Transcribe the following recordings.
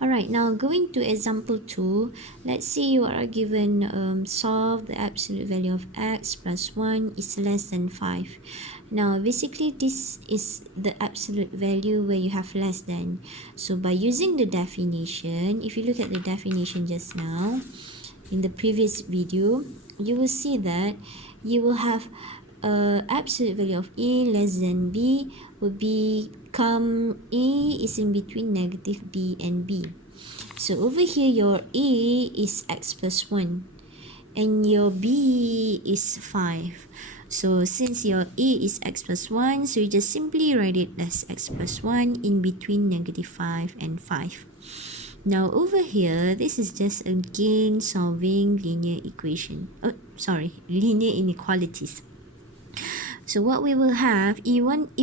Alright, now going to example 2, let's say you are given solve the absolute value of x plus 1 is less than 5. Now basically this is the absolute value where you have less than. So by using the definition, if you look at the definition just now, in the previous video, you will see that you will have absolute value of a less than b would become a is in between negative b and b. So over here your a is x plus 1 and your b is 5. So since your a is x plus 1, so you just simply write it as x plus 1 in between negative 5 and 5. Now over here, this is just again solving linear inequalities. So what we will have, if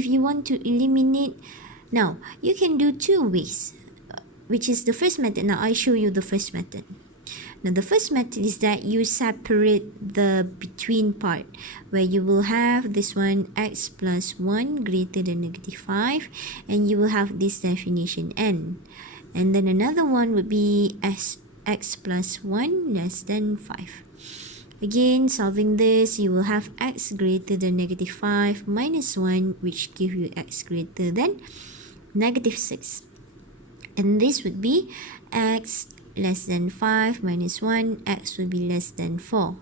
you want to eliminate, now you can do two ways, which is the first method. Now I show you the first method. Now the first method is that you separate the between part, where you will have this one x plus 1 greater than negative 5, and you will have this definition n. And then another one would be x plus 1 less than 5. Again, solving this, you will have x greater than negative 5 minus 1, which give you x greater than negative 6. And this would be x less than 5 minus 1, x would be less than 4.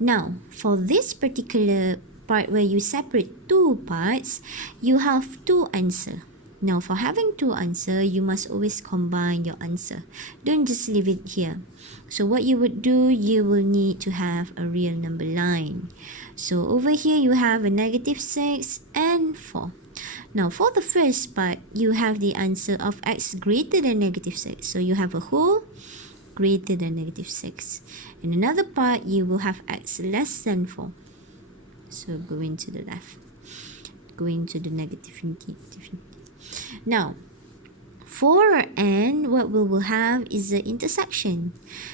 Now, for this particular part where you separate two parts, you have two answers. Now, for having two answers, you must always combine your answer. Don't just leave it here. So what you would do, you will need to have a real number line. So over here, you have a negative 6 and 4. Now, for the first part, you have the answer of x greater than negative 6. So you have a whole greater than negative 6. In another part, you will have x less than 4. So going to the left, going to the negative infinity. Now, for n, what we will have is the intersection.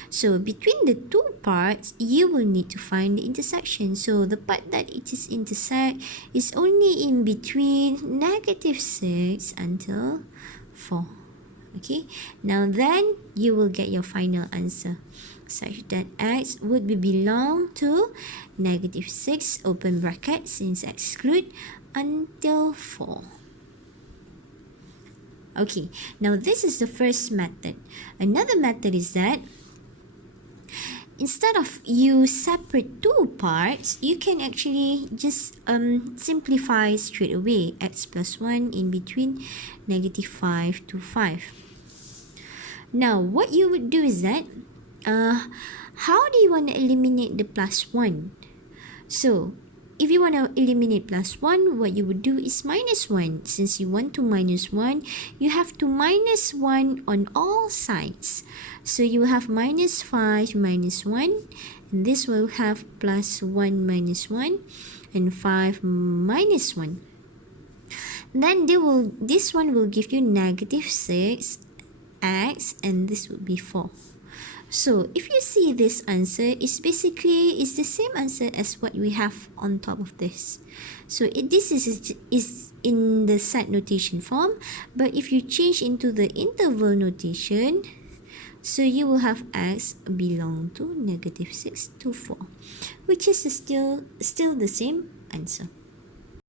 So between the two parts, you will need to find the intersection. So the part that it is intersect is only in between negative 6 until 4. Okay, now then you will get your final answer, such that x would belong to negative 6 open bracket since exclude until 4. Okay, now this is the first method. Another method is that instead of you separate two parts, you can actually just simplify straight away x plus 1 in between negative 5 to 5. Now, what you would do is that, how do you want to eliminate the plus 1? So, if you want to eliminate plus 1, what you would do is minus 1. Since you want to minus 1, you have to minus 1 on all sides. So you will have minus 5 minus 1, and this will have plus 1 minus 1, and 5 minus 1. Then this one will give you negative 6 x, and this will be 4. So if you see this answer, it's the same answer as what we have on top of this. So this is in the set notation form, but if you change into the interval notation, so you will have x belong to negative 6 to 4, which is still the same answer.